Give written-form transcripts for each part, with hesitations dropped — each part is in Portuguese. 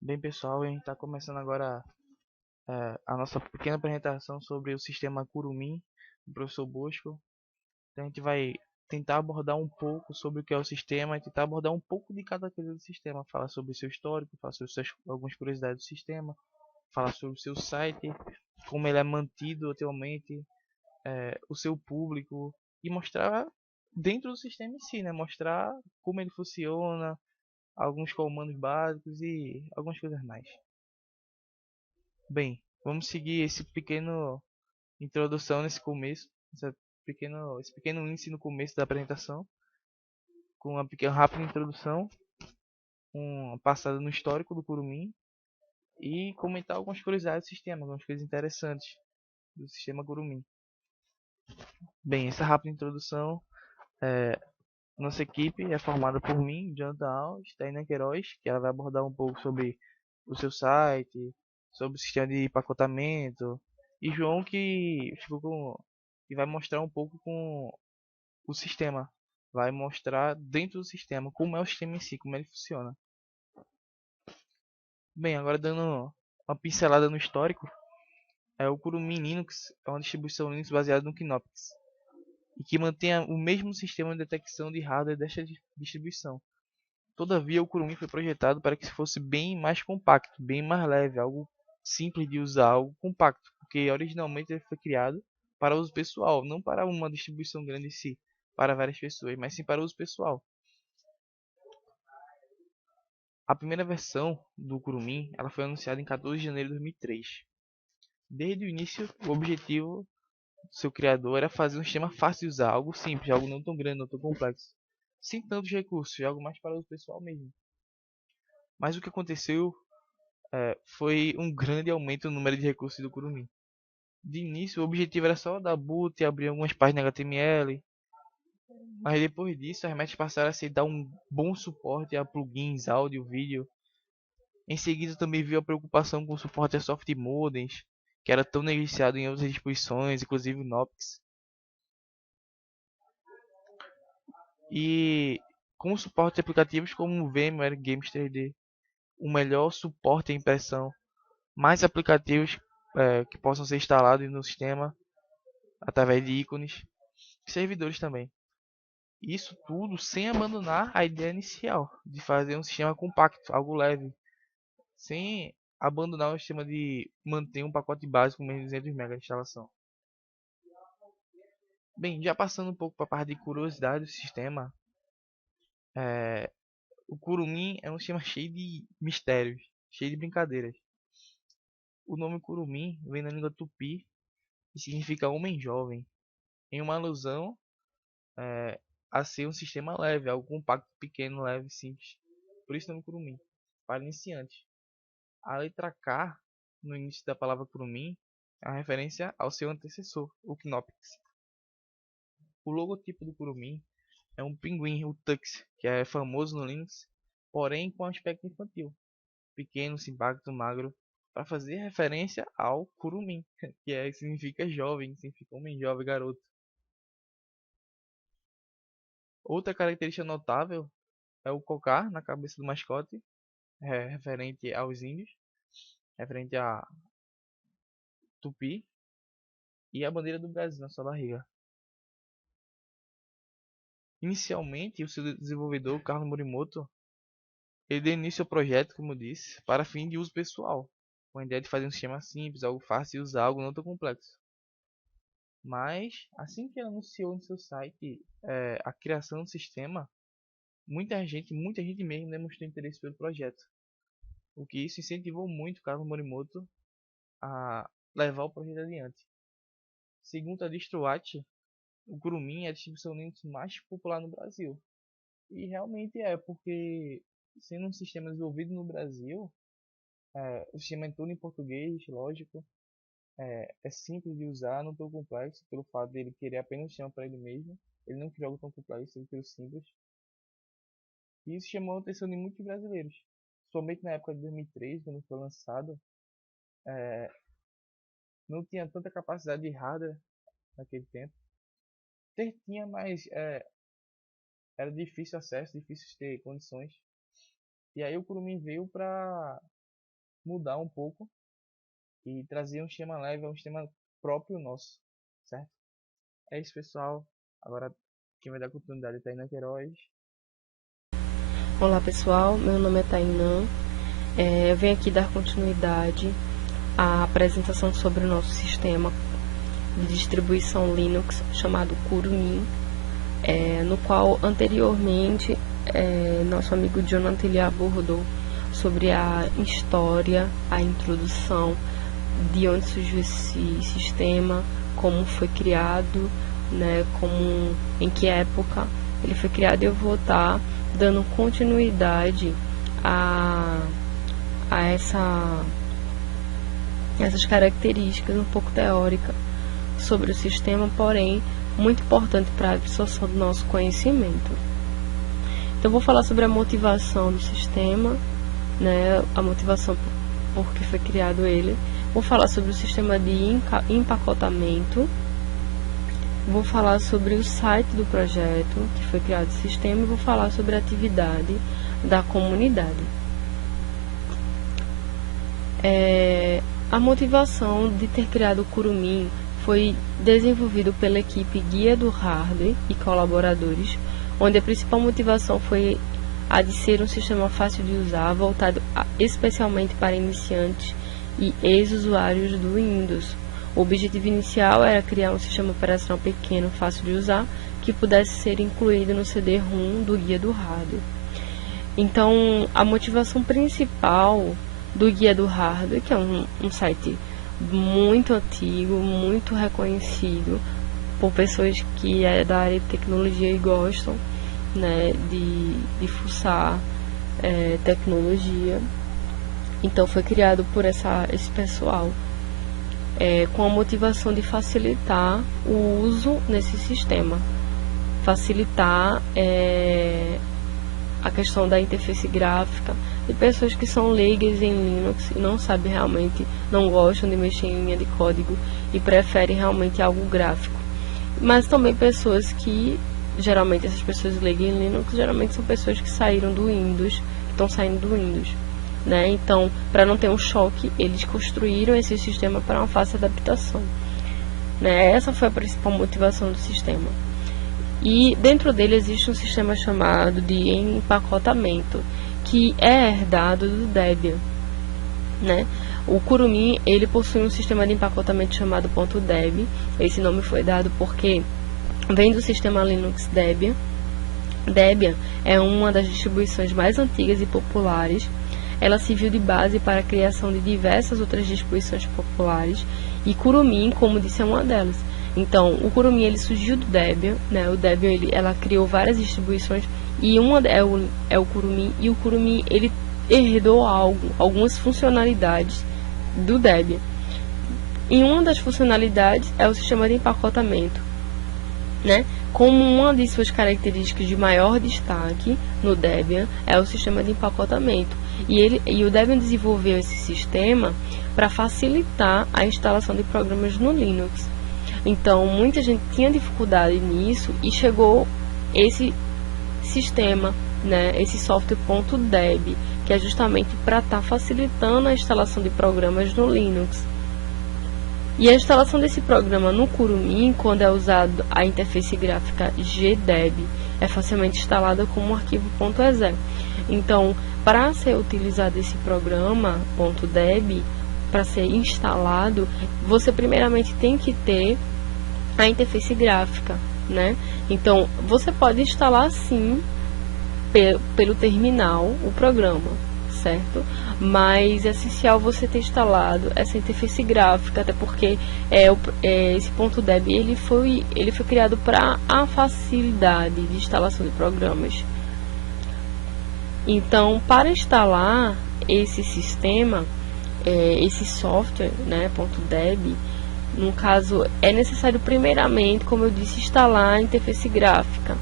Bem, pessoal, a gente está começando agora a nossa pequena apresentação sobre o sistema Kurumin do professor Bosco. Então, a gente vai tentar abordar um pouco sobre o que é o sistema e tentar abordar um pouco de cada coisa do sistema. Falar sobre o seu histórico, falar sobre algumas curiosidades do sistema, falar sobre o seu site, como ele é mantido atualmente, o seu público e mostrar dentro do sistema em si, né? Mostrar como ele funciona, alguns comandos básicos e algumas coisas mais. Bem, vamos seguir esse pequeno introdução nesse começo, esse pequeno índice no começo da apresentação, com uma pequena rápida introdução, uma passada no histórico do Kurumin e comentar algumas curiosidades do sistema, algumas coisas interessantes do sistema Kurumin. Bem, essa rápida introdução, nossa equipe é formada por mim, Jonathan Alves, Tainá Queiroz, que ela vai abordar um pouco sobre o seu site, sobre o sistema de empacotamento, e João que vai mostrar um pouco com o sistema, vai mostrar dentro do sistema como é o sistema em si, como ele funciona. Bem, agora dando uma pincelada no histórico, o Kurumin Linux é uma distribuição Linux baseada no Knoppix e que mantém o mesmo sistema de detecção de hardware desta distribuição. Todavia, o Kurumin foi projetado para que fosse bem mais compacto, bem mais leve, algo simples de usar, algo compacto, porque originalmente ele foi criado para uso pessoal, não para uma distribuição grande em si, para várias pessoas, mas sim para uso pessoal. A primeira versão do Kurumin ela foi anunciada em 14 de janeiro de 2003. Desde o início, o objetivo do seu criador era fazer um sistema fácil de usar, algo simples, algo não tão grande, não tão complexo, sem tantos recursos, algo mais para o pessoal mesmo. Mas o que aconteceu foi um grande aumento no número de recursos do Kurumin. De início, o objetivo era só dar boot e abrir algumas páginas HTML, mas depois disso, as metas passaram a ser dar um bom suporte a plugins, áudio, vídeo. Em seguida, também viu a preocupação com o suporte a soft modems, que era tão negligenciado em outras distribuições, inclusive no Knoppix. E com o suporte de aplicativos como o VMware Games 3D, um melhor suporte à impressão, mais aplicativos que possam ser instalados no sistema através de ícones e servidores também. Isso tudo sem abandonar a ideia inicial de fazer um sistema compacto, algo leve, sem abandonar o sistema de manter um pacote básico com menos de 200 MB de instalação. Bem, já passando um pouco para a parte de curiosidade do sistema, é, o Kurumin é um sistema cheio de mistérios, cheio de brincadeiras. O nome Kurumin vem da língua tupi e significa homem jovem, em uma alusão a ser um sistema leve, algo compacto, pequeno, leve, simples. Por isso o nome Kurumin, para iniciantes. A letra K no início da palavra Kurumin é uma referência ao seu antecessor, o Knoppix. O logotipo do Kurumin é um pinguim, o Tux, que é famoso no Linux, porém com aspecto infantil, pequeno, simpático, magro, para fazer referência ao Kurumin, significa jovem, significa homem jovem, garoto. Outra característica notável é o cocar na cabeça do mascote, referente aos índios, referente a Tupi, e a bandeira do Brasil na sua barriga. Inicialmente, o seu desenvolvedor, Carlos Morimoto, ele deu início ao projeto, como eu disse, para fim de uso pessoal, com a ideia de fazer um sistema simples, algo fácil de usar, algo não tão complexo. Mas, assim que ele anunciou no seu site a criação do sistema, muita gente mesmo demonstrou interesse pelo projeto, o que isso incentivou muito Carlos Morimoto a levar o projeto adiante. Segundo a DistroWatch, o Kurumin é a distribuição Linux mais popular no Brasil. E realmente é, porque sendo um sistema desenvolvido no Brasil, o sistema é todo em português, lógico, é simples de usar, não tão complexo, pelo fato dele querer apenas um sistema para ele mesmo. Ele não queria algo tão complexo, ele queria simples. E isso chamou a atenção de muitos brasileiros. Somente na época de 2003, quando foi lançado, não tinha tanta capacidade de hardware naquele tempo. Tinha, mas era difícil acesso, difícil ter condições. E aí o Kurumin veio para mudar um pouco e trazer um sistema leve, um sistema próprio nosso, certo? É isso, pessoal. Agora quem vai dar continuidade é Tainá Queiroz. Olá pessoal, meu nome é Tainã. Eu venho aqui dar continuidade à apresentação sobre o nosso sistema de distribuição Linux chamado Kurumin, no qual anteriormente nosso amigo Jonathan ele abordou sobre a história, a introdução, de onde surgiu esse sistema, como foi criado, né, em que época ele foi criado. Eu vou estar dando continuidade a essas características um pouco teóricas sobre o sistema, porém muito importante para a absorção do nosso conhecimento. Então vou falar sobre a motivação do sistema, né, a motivação por que foi criado ele. Vou falar sobre o sistema de empacotamento. Vou falar sobre o site do projeto que foi criado esse sistema e vou falar sobre a atividade da comunidade. A motivação de ter criado o Kurumin foi desenvolvido pela equipe Guia do Hardware e colaboradores, onde a principal motivação foi a de ser um sistema fácil de usar, voltado especialmente para iniciantes e ex-usuários do Windows. O objetivo inicial era criar um sistema operacional pequeno, fácil de usar, que pudesse ser incluído no CD-ROM do Guia do Hardware. Então, a motivação principal do Guia do Hardware, que é um site muito antigo, muito reconhecido por pessoas que é da área de tecnologia e gostam, né, de fuçar tecnologia. Então foi criado por esse pessoal com a motivação de facilitar o uso nesse sistema, facilitar a questão da interface gráfica de pessoas que são leigas em Linux e não sabem realmente, não gostam de mexer em linha de código e preferem realmente algo gráfico. Mas também pessoas que, geralmente essas pessoas leigas em Linux, geralmente são pessoas que saíram do Windows, que estão saindo do Windows, né? Então, para não ter um choque, eles construíram esse sistema para uma fácil adaptação, né? Essa foi a principal motivação do sistema. E dentro dele existe um sistema chamado de empacotamento, que é herdado do Debian, né? O Kurumin, ele possui um sistema de empacotamento chamado .deb. Esse nome foi dado porque vem do sistema Linux Debian. Debian é uma das distribuições mais antigas e populares. Ela serviu de base para a criação de diversas outras distribuições populares e Kurumin, como disse, é uma delas. Então, o Kurumin ele surgiu do Debian, né? O Debian ela criou várias distribuições e uma é o Kurumin, e o Kurumin ele herdou algumas funcionalidades do Debian. E uma das funcionalidades é o sistema de empacotamento, né? Como uma de suas características de maior destaque no Debian é o sistema de empacotamento. E o Debian desenvolveu esse sistema para facilitar a instalação de programas no Linux. Então, muita gente tinha dificuldade nisso e chegou esse sistema, né, esse software .deb, que é justamente para estar facilitando a instalação de programas no Linux. E a instalação desse programa no Kurumin, quando é usado a interface gráfica GDEB, é facilmente instalada como um arquivo .exe. Então, para ser utilizado esse programa .deb, para ser instalado, você primeiramente tem que ter a interface gráfica, né? Então, você pode instalar sim pelo terminal o programa, certo? Mas é essencial você ter instalado essa interface gráfica, até porque esse .deb ele foi criado para a facilidade de instalação de programas. Então, para instalar esse sistema, esse software, né, .deb, no caso, é necessário primeiramente, como eu disse, instalar a interface gráfica,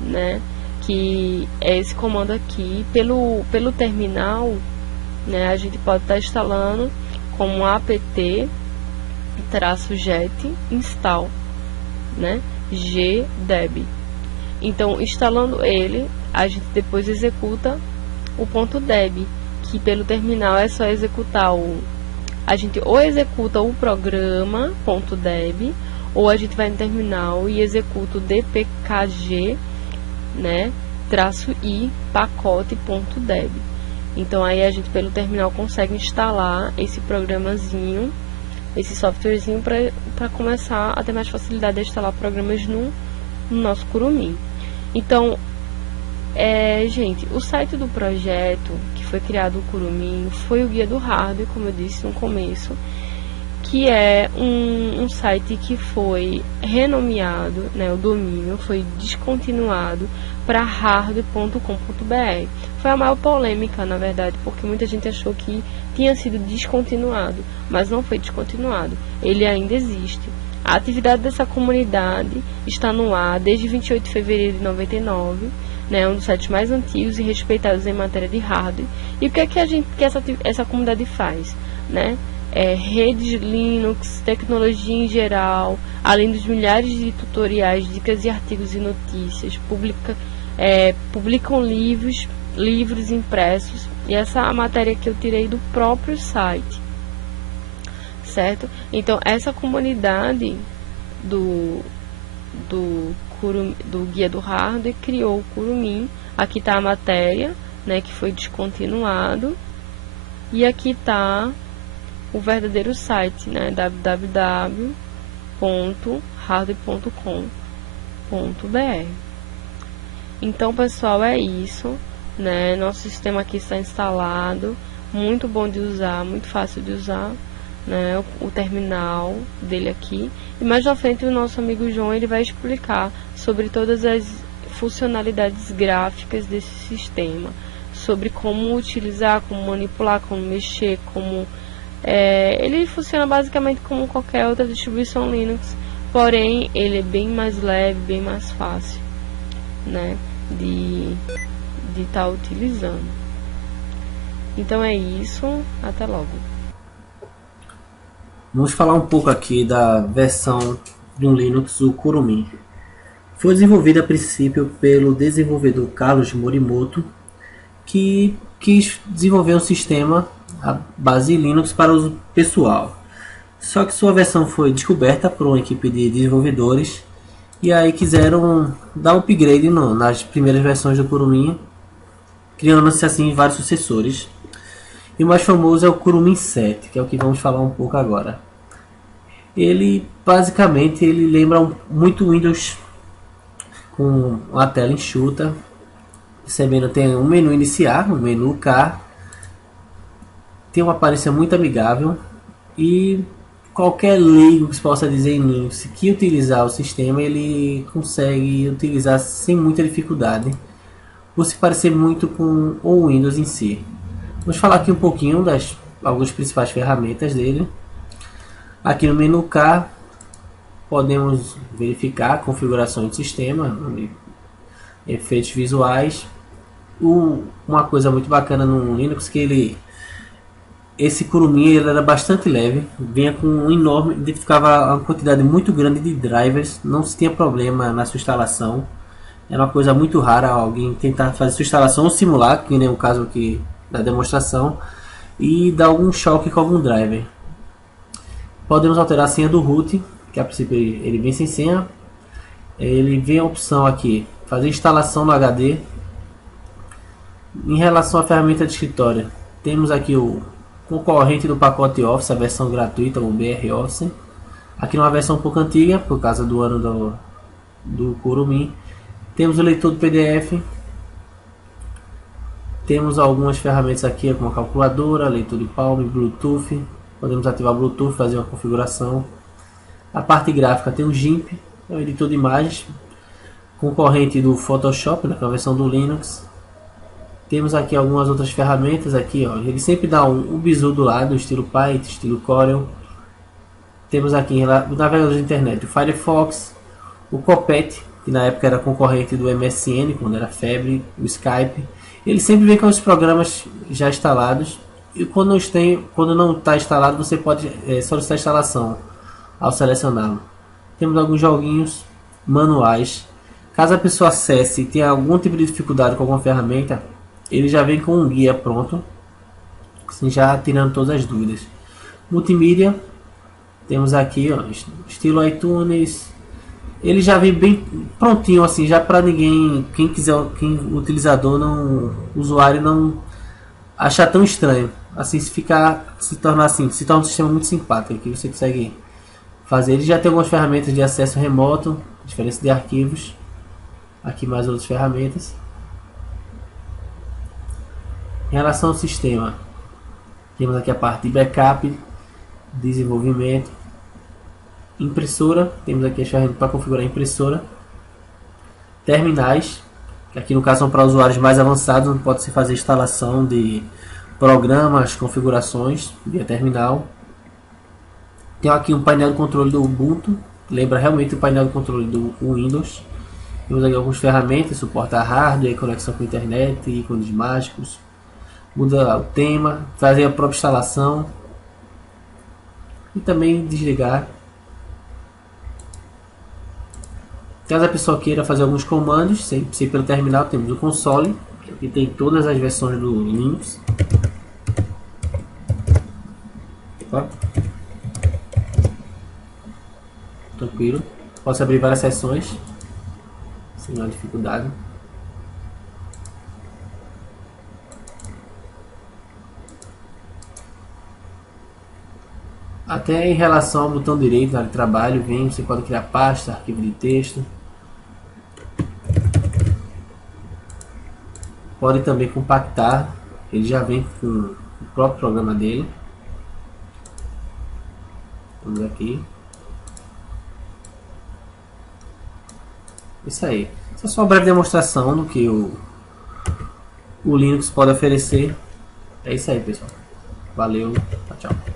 né, que é esse comando aqui. Pelo terminal, né, a gente pode estar instalando como apt-get install, né, gdeb. Então, instalando ele, a gente depois executa o .deb, que pelo terminal é só executar a gente ou executa o programa.deb, ou a gente vai no terminal e executa o dpkg, né, -i pacote.deb. Então aí a gente pelo terminal consegue instalar esse programazinho, esse softwarezinho, para começar a ter mais facilidade de instalar programas no nosso Kurumin. Então, gente, o site do projeto que foi criado o Kurumin foi o Guia do Hardware, como eu disse no começo, que é um site que foi renomeado, né, o domínio foi descontinuado para hardware.com.br. Foi a maior polêmica, na verdade, porque muita gente achou que tinha sido descontinuado, mas não foi descontinuado, ele ainda existe. A atividade dessa comunidade está no ar desde 28 de fevereiro de 99, né, um dos sites mais antigos e respeitados em matéria de hardware. E o que é que essa comunidade faz, né? Redes Linux, tecnologia em geral, além dos milhares de tutoriais, dicas e artigos e notícias, publicam livros impressos, e essa é a matéria que eu tirei do próprio site, certo? Então essa comunidade do Guia do Hardware criou o Kurumin. Aqui está a matéria, né, que foi descontinuado, e aqui está o verdadeiro site, né, www.hardware.com.br. Então, pessoal, é isso, né? Nosso sistema aqui está instalado, muito bom de usar, muito fácil de usar, né? O terminal dele aqui. E mais na frente o nosso amigo João ele vai explicar sobre todas as funcionalidades gráficas desse sistema, sobre como utilizar, como manipular, como mexer, como ele funciona basicamente como qualquer outra distribuição Linux, porém ele é bem mais leve, bem mais fácil, né, de estar utilizando. Então é isso, até logo. Vamos falar um pouco aqui da versão do Linux, o Kurumin. Foi desenvolvida a princípio pelo desenvolvedor Carlos Morimoto, que quis desenvolver um sistema a base Linux para uso pessoal. Só que sua versão foi descoberta por uma equipe de desenvolvedores e aí quiseram dar um upgrade nas primeiras versões do Kurumin, criando-se assim vários sucessores. E o mais famoso é o Kurumin 7, que é o que vamos falar um pouco agora. Ele basicamente lembra muito Windows, com uma tela enxuta. Percebendo, tem um menu iniciar, um menu K, tem uma aparência muito amigável, e qualquer leigo que se possa dizer em Linux que utilizar o sistema, ele consegue utilizar sem muita dificuldade, por se parecer muito com o Windows em si. Vamos falar aqui um pouquinho das algumas principais ferramentas dele. Aqui no menu K podemos verificar a configuração do sistema, efeitos visuais. Uma coisa muito bacana no Linux que esse Kurumin ele era bastante leve, vinha com um enorme, identificava uma quantidade muito grande de drivers, não se tinha problema na sua instalação. Era uma coisa muito rara alguém tentar fazer sua instalação ou simular, que nem o caso aqui da demonstração, e dar algum choque com algum driver. Podemos alterar a senha do root, que a princípio ele vem sem senha. Ele vem a opção aqui, fazer instalação no HD. Em relação à ferramenta de escritório, temos aqui o concorrente do pacote Office, a versão gratuita, o BR Office. Aqui numa versão um pouco antiga, por causa do ano do Kurumin. Temos o leitor do PDF. Temos algumas ferramentas aqui, como a calculadora, leitor de Palm, Bluetooth. Podemos ativar o Bluetooth, fazer uma configuração. A parte gráfica tem o GIMP, é um editor de imagens, concorrente do Photoshop, na versão do Linux. Temos aqui algumas outras ferramentas aqui, ó. Ele sempre dá um bizu do lado, estilo Python, estilo Corel. Temos aqui o navegador de internet, o Firefox, o Kopete, que na época era concorrente do MSN, quando era febre, o Skype. Ele sempre vem com os programas já instalados, e quando não está instalado, você pode solicitar a instalação ao selecioná-lo. Temos alguns joguinhos manuais. Caso a pessoa acesse e tenha algum tipo de dificuldade com alguma ferramenta, ele já vem com um guia pronto, assim, já tirando todas as dúvidas. Multimídia, temos aqui, ó, estilo iTunes. Ele já vem bem prontinho, assim, já para ninguém, quem quiser, quem o utilizador não, o usuário não achar tão estranho. Assim, se torna um sistema muito simpático que você consegue fazer. Ele já tem algumas ferramentas de acesso remoto, diferença de arquivos. Aqui mais outras ferramentas. Em relação ao sistema, temos aqui a parte de backup, desenvolvimento, impressora, temos aqui as ferramentas para configurar a impressora, terminais, que aqui no caso são para usuários mais avançados, onde pode se fazer instalação de programas, configurações via terminal. Tem aqui um painel de controle do Ubuntu, lembra realmente o painel de controle do Windows. Temos aqui algumas ferramentas, suporta hardware, conexão com a internet, ícones mágicos, muda o tema, fazer a própria instalação e também desligar. Caso a pessoa queira fazer alguns comandos, sem ser pelo terminal, temos o console, que aqui tem todas as versões do Linux. Tranquilo, posso abrir várias sessões sem nenhuma dificuldade. Até em relação ao botão direito na área de trabalho, você pode criar pasta, arquivo de texto. Pode também compactar, ele já vem com o próprio programa dele. Vamos aqui. Isso aí. Essa é só uma breve demonstração do que o Linux pode oferecer. É isso aí, pessoal. Valeu. Tchau, tchau.